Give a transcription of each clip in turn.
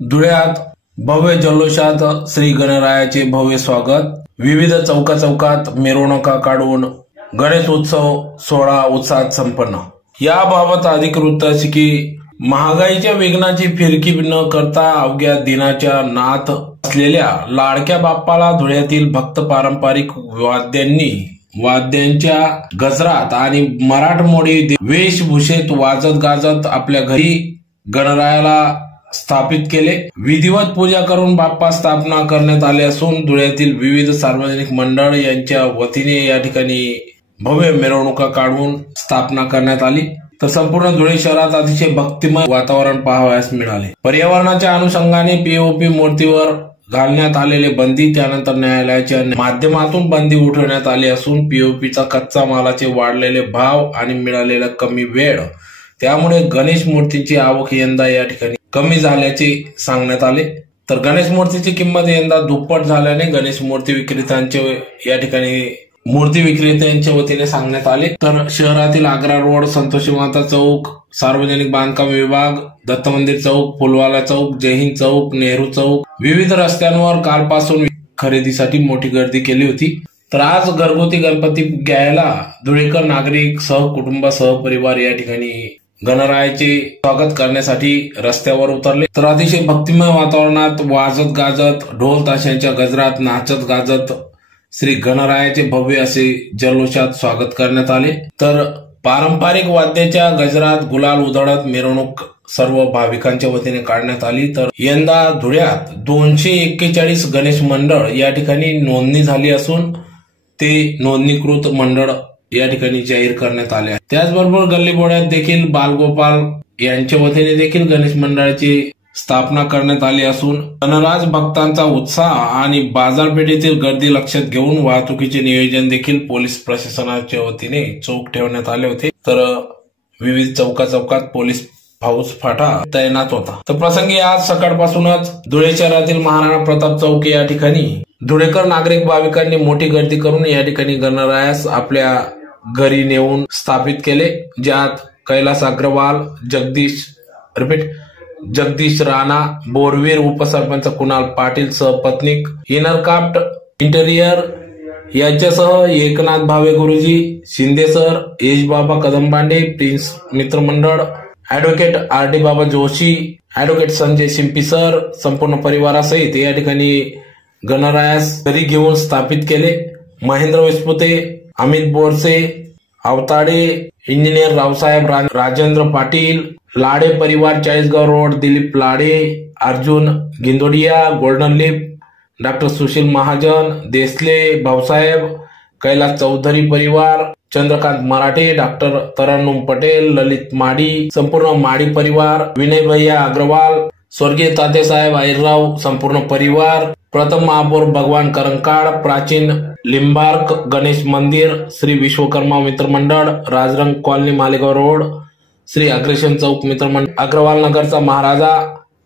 धुळ्यात भव्य जल्लोषात श्री गणरायाचे भव्य स्वागत। विविध चौकात मिरवणुका काढून गणेश उत्सव सोहळा उत्साहात संपन्न। याबाबत अधिक वृत्त असे की महागाईच्या वेगनाची फिरकी न करता अवघ्या दिनाच्या नाथ असलेल्या लाडक्या बाप्पाला धुळ्यातील भक्त पारंपरिक वाद्यांच्या गजरात आणि मराठमोळी वेशभूषेत वाजत गाजत आपल्या घरी गणरायाला स्थापित केले। विधिवत पूजा करून बाप्पा स्थापना करण्यात आले असून धुळ्यातील विविध सार्वजनिक मंडळ यांच्या वतीने या ठिकाणी भव्य मिरवणुका काढून स्थापना करण्यात आली। तर संपूर्ण धुळे शहरात अतिशय भक्तिमय वातावरण पाहावयास मिळाले। पर्यावरणाच्या अनुषंगाने पीओपी मूर्तीवर घालण्यात आलेले बंदी त्यानंतर न्यायालयाच्या माध्यमातून बंदी उठवण्यात आली असून पीओपीचा कच्चा मालाचे वाढलेले भाव आणि मिळालेला कमी वेळ त्यामुळे गणेश मूर्तीची आवक यंदा या ठिकाणी कमी झाल्याचे सांगण्यात आले। तर गणेश मूर्तीची किंमत यंदा दुप्पट झाल्याने गणेश मूर्ती विक्रेत्यांच्या वतीने सांगण्यात आले। तर शहरातील आग्रा रोड, संतोषी माता चौक, सार्वजनिक बांधकाम विभाग, दत्त मंदिर चौक, फुलवाला चौक, जयहिंद चौक, नेहरू चौक विविध रस्त्यांवर कालपासून खरेदीसाठी मोठी गर्दी केली होती। तर आज घरगुती गणपती घ्यायला धुळेकर नागरिक सहकुटुंब सहपरिवार या ठिकाणी गणरायाचे स्वागत करण्यासाठी रस्त्यावर उतरले। तर अतिशय भक्तिमय वातावरणात वाजत गाजत ढोल ताशांच्या गजरात नाचत गाजत श्री गणरायाचे भव्य असे जल्लोषात स्वागत करण्यात आले। तर पारंपरिक वाद्याच्या गजरात गुलाल उधळत मिरवणूक सर्व भाविकांच्या वतीने काढण्यात आली। तर यंदा धुळ्यात 241 गणेश मंडळ या ठिकाणी नोंदणी झाली असून ते नोंदणीकृत मंडळ या ठिकाणी जाहीर करण्यात आले आहे। त्याचबरोबर गल्लीबोळ्यात देखील बालगोपाल यांच्या वतीने देखील गणेश मंडळाची स्थापना करण्यात आली असून गणराज भक्तांचा उत्साह आणि बाजारपेठेतील गर्दी लक्षात घेऊन वाहतुकीचे नियोजन देखील पोलीस प्रशासनाच्या वतीने चोख ठेवण्यात आले होते। तर विविध चौकात पोलीस फौज फाटा तैनात होता। तर प्रसंगी आज सकाळपासूनच धुळे शहरातील महाराणा प्रताप चौक या ठिकाणी धुळेकर नागरिक भाविकांनी मोठी गर्दी करून या ठिकाणी गणरायास आपल्या घरी नेऊन स्थापित केले, ज्यात कैलास अग्रवाल, जगदीश राणा, बोरवीर उपसरपंच कुणाल पाटील सहपत्नीक, इनरकाफ्ट इंटेरियर यांच्यासह एकनाथ भावे गुरुजी, शिंदे सर, यशबाबा कदमबांडे, प्रिन्स मित्रमंडळ, advocate R D. Baba Joshi, advocate Sanjay Shimpi sir संपूर्ण परिवारासहित या ठिकाणी गणरायास घरी घेऊन स्थापित केले। महेंद्र वेस्पुते, अमित बोरसे, अवताडे, इंजिनियर रावसाहेब राजेंद्र पाटील, लाडे परिवार, चाळीसगाव रोड, दिलीप लाडे, अर्जुन गिंदोडिया, गोल्डन लिप, डॉक्टर सुशील महाजन, देसले भाऊसाहेब, कैलास चौधरी परिवार, चंद्रकांत मराठे, डॉक्टर तरन्नुम पटेल, ललित माडी, संपूर्ण माडी परिवार, विनय भैया अग्रवाल, स्वर्गीय तात्यासाहेब आहिरराव संपूर्ण परिवार, प्रथम महापौर भगवान करंकाळ, प्राचीन लिंबार्क गणेश मंदिर, श्री विश्वकर्मा मित्रमंडळ, राजरंग कॉलनी मालेगाव रोड, श्री अग्रेशन चौक मित्रमंडळ, अग्रवाल नगरचा महाराजा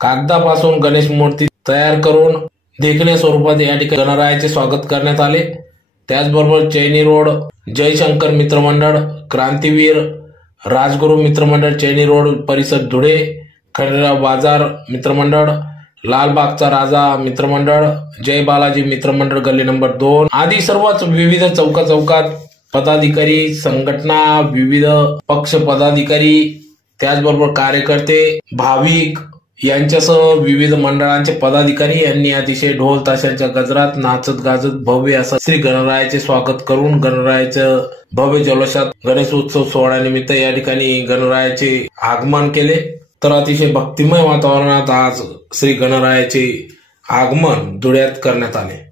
कागदापासून गणेश मूर्ती तयार करून देखण्या स्वरूपात या ठिकाणी गणरायाचे स्वागत करण्यात आले। त्याचबरोबर चैनी रोड जयशंकर मित्रमंडळ, क्रांतीवीर राजगुरू मित्रमंडळ चैनी रोड परिसर धुळे, खंडेराव बाजार मित्रमंडळ, लालबागचा राजा मित्रमंडळ, जय बालाजी मित्रमंडळ गल्ली नंबर 2 आदी सर्वच विविध चौकात पदाधिकारी, संघटना, विविध पक्ष पदाधिकारी, त्याचबरोबर कार्यकर्ते, भाविक यांच्यासह विविध मंडळांचे पदाधिकारी यांनी अतिशय ढोल ताशांच्या गजरात नाचत गाजत भव्य असं श्री गणरायाचे स्वागत करून गणरायाचं भव्य जल्लोषात गणेश उत्सव सोहळ्यानिमित्त या ठिकाणी गणरायाचे आगमन केले। तर अतिशय भक्तिमय वातावरणात आज श्री गणरायाचे आगमन धुळ्यात करण्यात आले।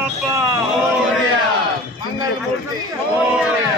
बाप्पा मोरया, मंगलमूर्ती मोरया।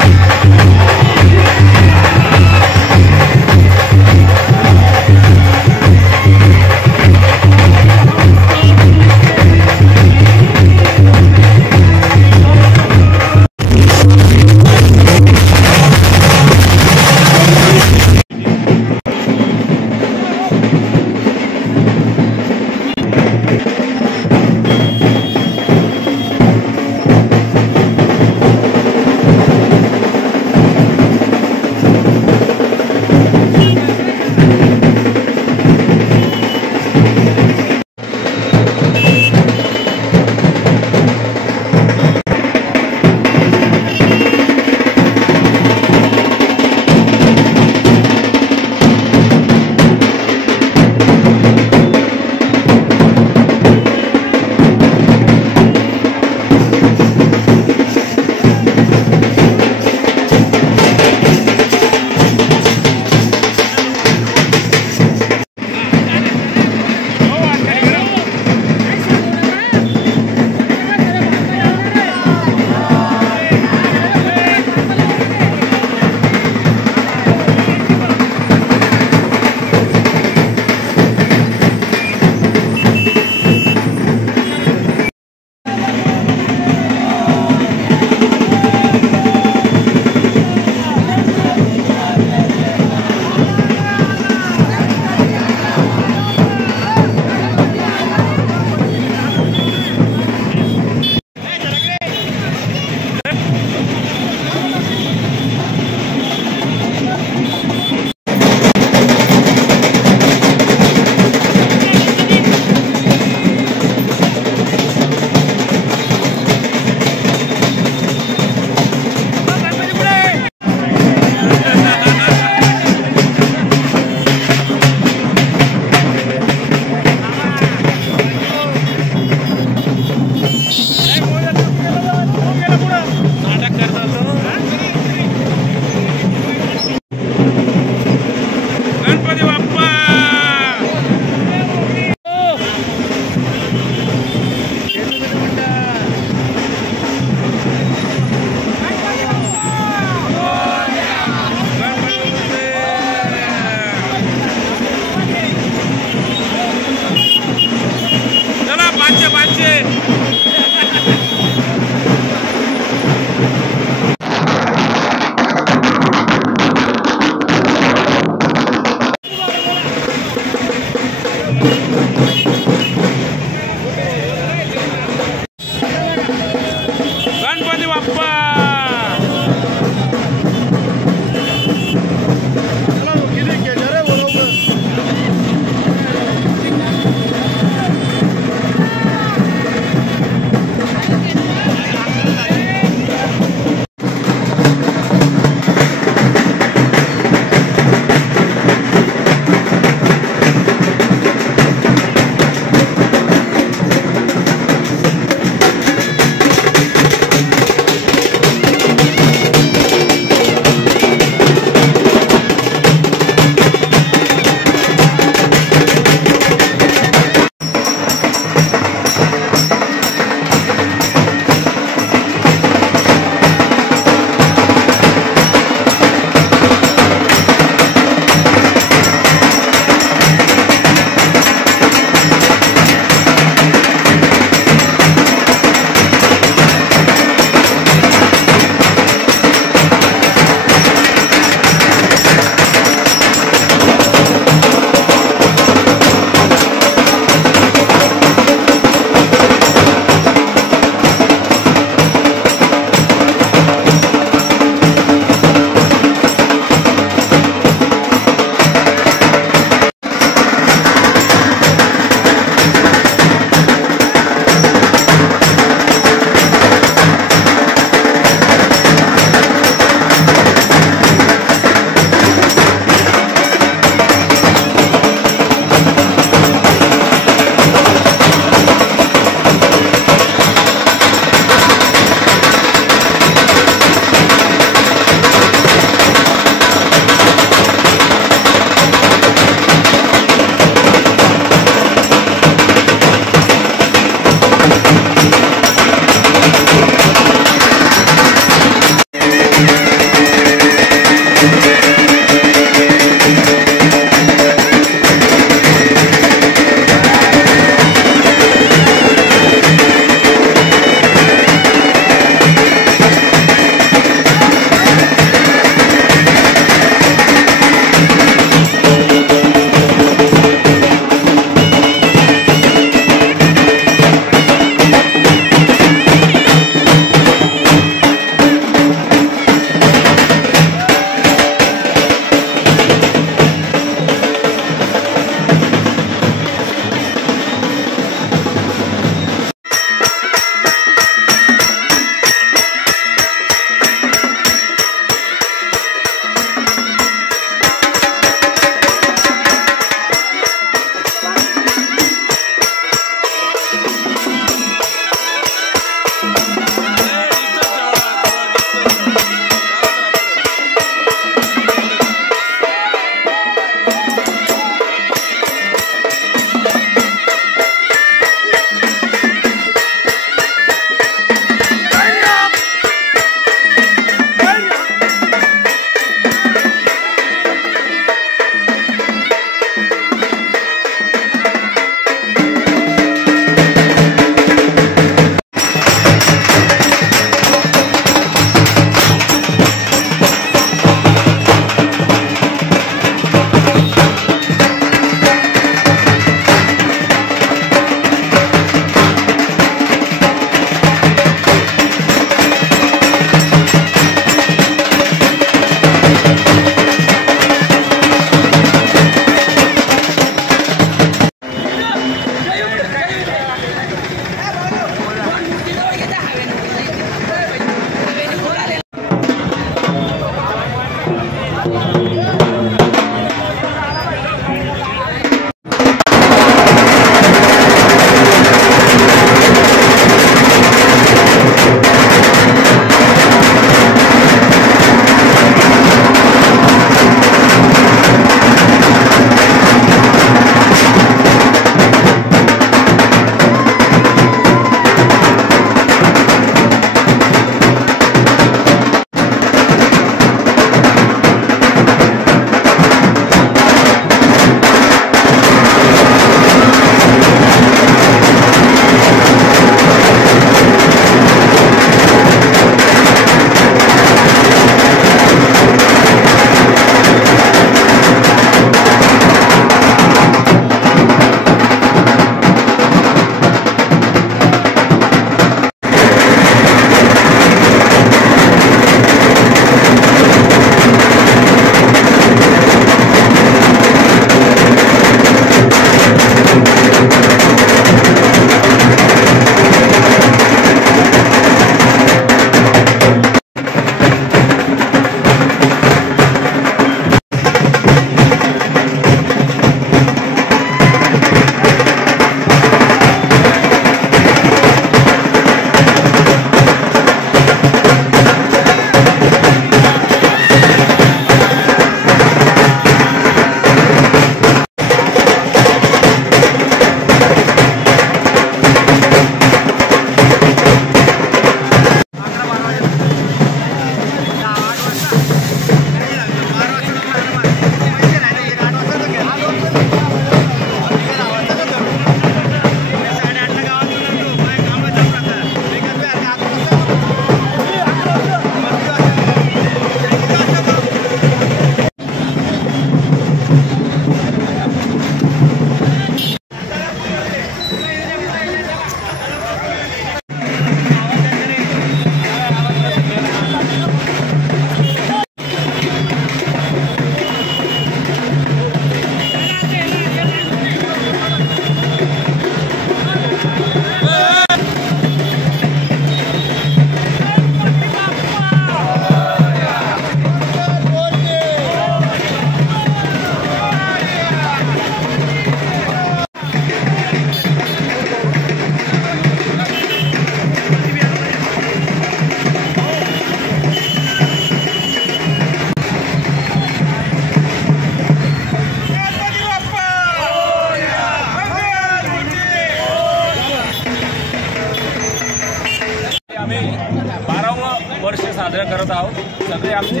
करत आहोत। सगळे आमचे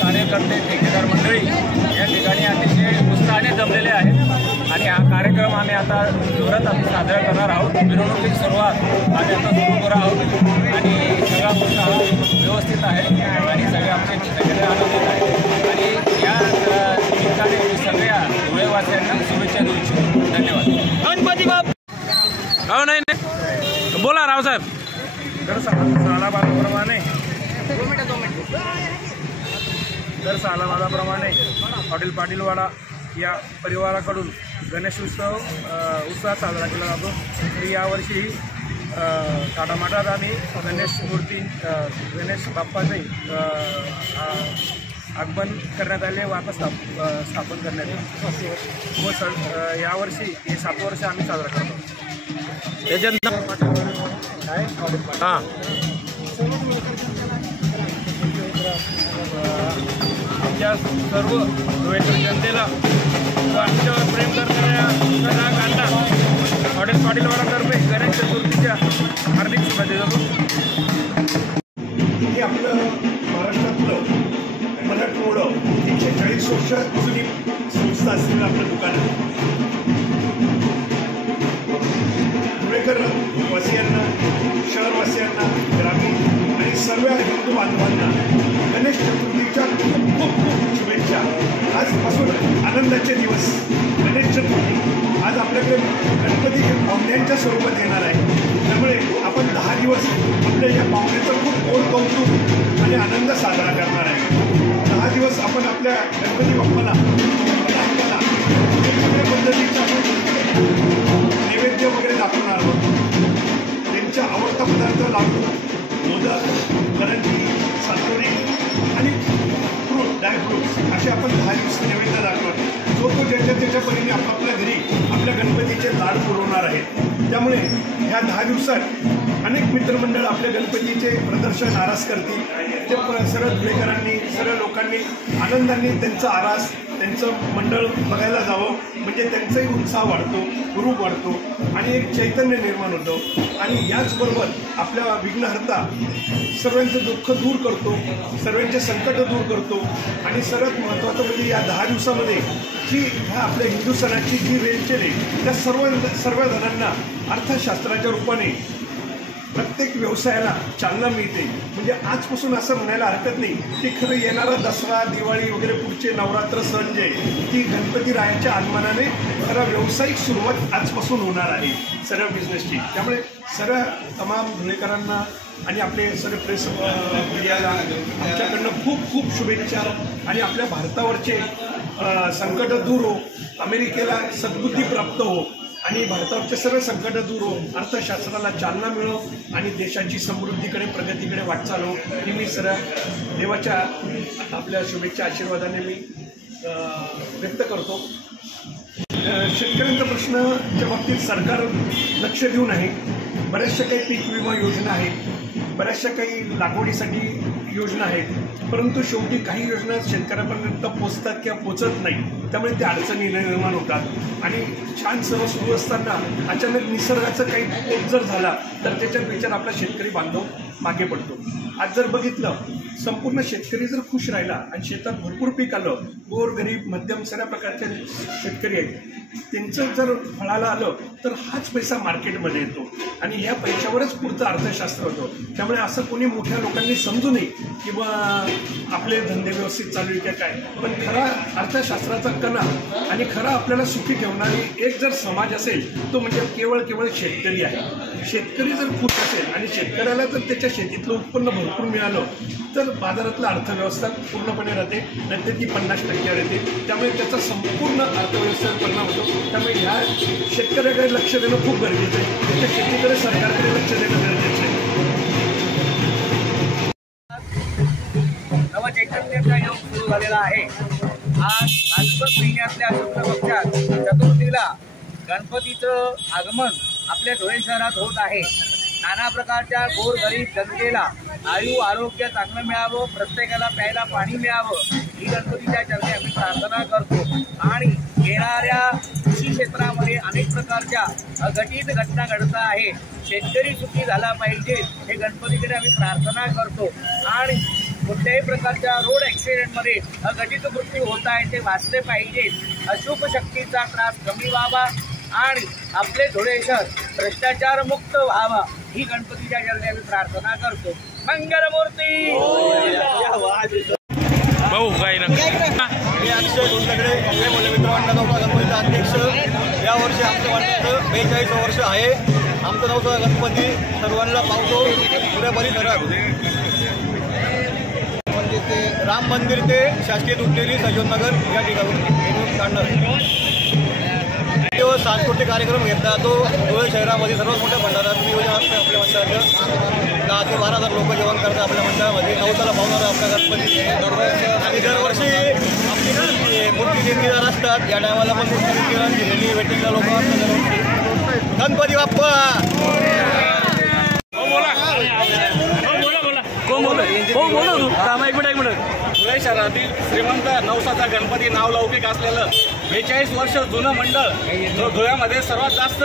कार्यकर्ते ठेकेदार मंडळी या ठिकाणी अतिशय उत्साहाने जमलेले आहेत आणि हा कार्यक्रम आम्ही आता जोरात साजरा करणार आहोत। मिरवणुकीची सुरुवात आम्ही आता सुरू करत आहोत आणि सगळा उत्साह व्यवस्थित आहे आणि सगळे आमचे सगळे आनंदित आहेत आणि या निमित्ताने मी सगळ्या धुळेवासियांना शुभेच्छा देऊ इच्छितो। धन्यवाद। गणपती बाप्पा। हो नाही बोला रावसाहेब। दर सालाबादाप्रमाणे हॉटेल पाटीलवाडा या परिवाराकडून गणेश उत्सव उत्साहात साजरा केला जातो। तरी यावर्षी थाटामाटात आम्ही गणेश बाप्पाचे आगमन करण्यात आले व आता स्थापन करण्यात आले व यावर्षी हे 7 वर्ष आम्ही साजरा करतो। आमच्या सर्व धुळेकर जनतेला व आमच्यावर प्रेम करणाऱ्या नागरिकांना हॉटेल पाटीलवाडातर्फे गणेश चतुर्थीच्या हार्दिक शुभेच्छा देतो। हे आपलं महाराष्ट्रातलं मराठमोळं 140 वर्ष जुनी संस्था असलेलं आपलं दुकान आहे। धुळेकर वासियांना, शहरवासियांना, ग्रामीण आणि सर्व हिंदू बांधवांना गणेश चतुर्थीच्या खूप खूप खूप शुभेच्छा। आजपासून आनंदाचे दिवस गणेश चतुर्थी आज आपल्याकडे गणपती पाहुण्यांच्या स्वरूपात येणार आहे। त्यामुळे आपण 10 दिवस आपल्या या पाहुण्याचं खूप गोड कौतुक आणि आनंद साजरा करणार आहे। 10 दिवस आपण आपल्या गणपती बाप्पाला वेगवेगळ्या पद्धतीचा नैवेद्य वगैरे दाखवणार आहोत। त्यांचा आवडता पदार्थ लाडू, मोदक, करंजी, सातोरी आणि फ्रूट, ड्रायफ्रूट्स असे आपण 10 दिवस नैवेद्य दाखवतो। जो त्याच्या परीने आपापल्या घरी आपल्या गणपतीचे लाड पुरवणार आहेत। त्यामुळे ह्या 10 दिवसात अनेक मित्रमंडळ आपल्या गणपतीचे प्रदर्शन आरास करतील। ते सर्व धुळेकरांनी, सर्व लोकांनी आनंदाने त्यांचा आरास, त्यांचं मंडळ बघायला जावं, म्हणजे त्यांचाही उत्साह वाढतो, हुरूप वाढतो आणि एक चैतन्य निर्माण होतं। आणि याचबरोबर आपल्या विघ्नहर्ता सर्वांचं दुःख दूर करतो, सर्वांचे संकट दूर करतो आणि सर्वात महत्त्वाचं म्हणजे या 10 दिवसामध्ये जी ह्या आपल्या हिंदू सणाची जी रेलचेल आहे त्या सर्व जणांना अर्थशास्त्राच्या रूपाने प्रत्येक व्यवसायाला चालना मिळते। म्हणजे आजपासून असं म्हणायला हरकत नाही की खरं येणारा दसरा, दिवाळी वगैरे पुढचे नवरात्र सण जे की गणपती रायाच्या आगमनाने खरं व्यावसायिक सुरुवात आजपासून होणार आहे सर्व बिझनेसची। त्यामुळे सर्व तमाम धुळेकरांना आणि आपले सर्व प्रेस मीडियाला आमच्याकडनं खूप खूप शुभेच्छा आणि आपल्या भारतावरचे संकट दूर हो, अमेरिकेला सद्बुद्धी प्राप्त हो आणि भारतावरचे सर्व संकट दूर हो, अर्थशास्त्राला चालना मिळो आणि देशाची समृद्धीकडे, प्रगतीकडे वाटचाल हो, ही मी सर्व देवाच्या आपल्या शुभेच्छा आशीर्वादाने मी व्यक्त करतो। शेतकऱ्यांचा प्रश्नाच्या बाबतीत सरकार लक्ष देऊन आहे। बऱ्याचशा काही पीक विमा योजना आहेत, बऱ्याचशा काही लागवडीसाठी योजना आहेत, परंतु शेवटी काही योजना शेतकऱ्यापर्यंत पोचतात किंवा पोचत नाही। त्यामुळे त्या अडचणी निर्माण होतात आणि छान सर्व सुरू असताना अचानक निसर्गाचं काही कोप जर झाला तर त्याच्यात विचार आपला शेतकरी बांधव मागे पडतो। आज जर बघितलं संपूर्ण शेतकरी जर खुश राहिला आणि शेतात भरपूर पीक आलं, गोर गरीब मध्यम सगळ्या प्रकारचे शेतकरी आहेत, त्यांचं जर फळाला आलं तर हाच पैसा मार्केटमध्ये येतो आणि या पैशावरच पुढचं अर्थशास्त्र होतं। त्यामुळे असं कोणी मोठ्या लोकांनी समजू नये की बा आपले धंदे व्यवस्थित चालू आहे काय, पण खरा अर्थशास्त्राचा कणा आणि खरा आपल्याला सुखी ठेवणारी एक जर समाज असेल तो म्हणजे केवळ शेतकरी आहे। शेतकरी जर खुश असेल आणि शेतकऱ्याला जर त्याच्या शेतीतलं उत्पन्न भरपूर मिळालं तर बाजारातला अर्थव्यवस्था पूर्णपणे राहते, नंतर ती 50% येते। त्यामुळे त्याचा संपूर्ण अर्थव्यवस्थेवर परिणाम होतो। त्यामुळे ह्या शेतकऱ्याकडे लक्ष देणं खूप गरजेचं आहे, त्याच्या शेतीकडे सरकारकडे लक्ष देणं गरजेचं आहे। नवचैतन्याचा योग सुरू झालेला आहे। आज भाद्रपद महिन्यातल्या शुक्ल पक्षात चतुर्थीला गणपतीचं आगमन आपल्या धुळे शहरात होत आहे। नाना प्रकारच्या गोरगरीब जनतेला आयु आरोग्य चांगलं मिळावं, प्रत्येकाला प्यायला पाणी मिळावं ही गणपतीच्या चरणी आम्ही प्रार्थना करतो आणि येणाऱ्या कृषी क्षेत्रामध्ये अनेक प्रकारच्या अघटित घटना घडत आहे। शेतकरी सुखी झाला पाहिजे हे गणपतीकडे आम्ही प्रार्थना करतो आणि कुठल्याही प्रकारच्या रोड ॲक्सिडेंटमध्ये अघटित मृत्यू होत आहे ते वाचले पाहिजेत. अशुभ शक्तीचा त्रास कमी व्हावा आणि आपले धुळे शहर भ्रष्टाचार मुक्त व्हावा ही गणपतीच्या चरणी मी प्रार्थना करतो. मंगलमूर्ती भाऊ काय ना मी अक्षय गुंडकडे मित्रमंडळ नवसा गणपतीचा अध्यक्ष. यावर्षी आमचं मंडळाचं 42 वर्ष आहे. आमचं नवसा गणपती सर्वांना पावतो पुऱ्या परिसरात. ते राम मंदिर ते शासकीय तुटलेली सजोदनगर या ठिकाणी काढणार आहे. सांस्कृतिक कार्यक्रम घेतला तो धुळे शहरामध्ये सर्वात मोठ्या भंडाराचं नियोजन असतं आपल्या मंडळाचं. 10 ते 12,000 लोक जेवण करतात आपल्या मंडळामध्ये. नवसाला पावणारा आपला गणपती आणि दरवर्षी आपली मूर्ती देणगीदार असतात. या टायमाला पण मूर्ती देणगीदार दिलेली वेटिंगला लोक असतात. गणपती बाप्पा धुळे शहरातील श्रीमंत नवसाचा गणपती नावलौकिक असलेलं 42 वर्ष जुनं मंडळ धुळ्यामध्ये सर्वात जास्त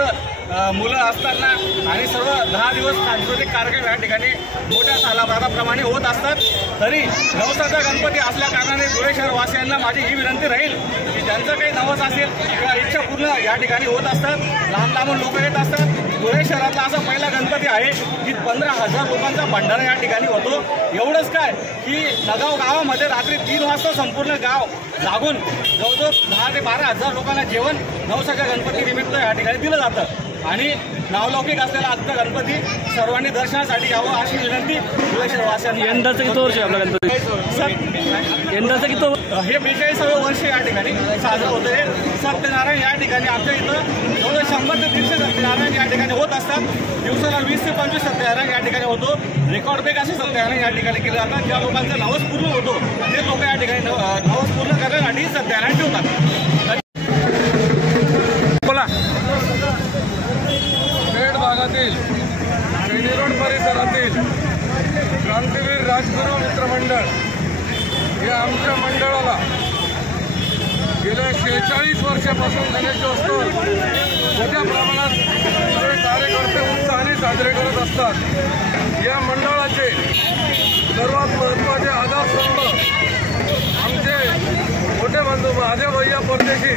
मुलं असताना आणि सर्व 10 दिवस सांस्कृतिक कार्यक्रम या ठिकाणी मोठ्या सालाबादाप्रमाणे होत असतात. तरी नवसाचा गणपती असल्या कारणाने धुळे शहरवासियांना माझी ही विनंती राहील की ज्यांचं काही नवस असेल किंवा इच्छा पूर्ण या ठिकाणी होत असतात. लांब लांबून लोक येत असतात. धुळे शहरातला असा पहिला गणपती आहे की 15,000 लोकांचा भंडारा या ठिकाणी होतो. एवढंच काय की नगाव गावामध्ये रात्री 3 वाजता संपूर्ण गाव जागून जवळजवळ 10 ते 12,000 लोकांना जेवण नवसाच्या गणपती निमित्त या ठिकाणी दिलं जातं. आणि नावलौकिक असलेला आजचा गणपती सर्वांनी दर्शनासाठी यावं अशी विनंती धुळे शहरवासियांनी. यंदाचं किती वर्ष आहे आपला गणपती? यंदाचं किती? हे 42वें वर्ष या ठिकाणी साजरं होतं. हे सत्यनारायण या ठिकाणी आमच्या इथं जवळ 100 ते 150 सत्यनारायण या ठिकाणी होत असतात. दिवसाला 20 ते 25 सत्यनारायण या ठिकाणी होतो. रेकॉर्ड ब्रेक असे सत्यनारायण या ठिकाणी केले जातात. ज्या लोकांचा नवस पूर्ण होतो ते लोक या ठिकाणी नवस पूर्ण करण्यासाठी सत्यनारायण ठेवतात. बोला. पेठ भागातील पेणी रोड परिसरातील क्रांतीवीर राजगुरू मित्रमंडळ या आमच्या मंडळाला गेल्या 46 वर्षापासून गणेशोत्सव मोठ्या प्रमाणात कार्यकर्ते उत्साहाने साजरे करत असतात. या मंडळाचे सर्वात महत्त्वाचे आधारस्तंभ आमचे मोठे बंधू महादेव भैया परदेशी,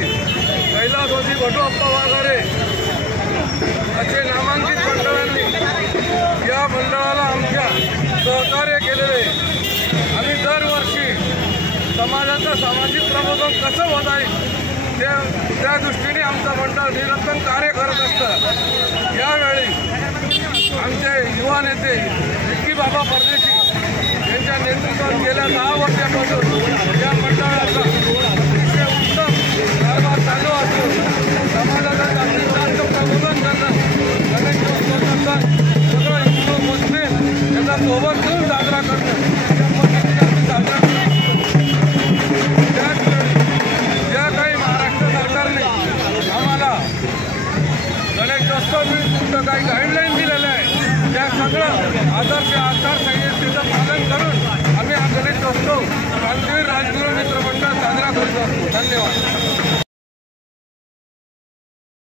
कैलासवासी भटूअप्पा वाघारे असे नामांकित मंडळांनी या मंडळाला आमच्या सहकार्य केलेले. आम्ही दरवर्षी समाजाचं सामाजिक प्रबोधन कसं होत आहे त्या दृष्टीने आमचं मंडळ निरंतर कार्य करत असतं. यावेळी आमचे युवा नेते विक्की बाबा परदेशी यांच्या नेतृत्वात गेल्या 10 वर्षापासून या मंडळाचा अतिशय उत्तम कारभार चालू असून समाजाचं जागृतीचं प्रबोधन करणं, गणेशोत्सवाचा सगळं हिंदू मुस्लिम याचा सोबत घेऊन साजरा करणं या पद्धतीने आम्ही साजरा करतो. ज्या काही महाराष्ट्र सरकारने आम्हाला गणेशोत्सव काही गाईडलाईन दिलेलं आहे त्या सगळं आदर्श आचारसंहितेचं पालन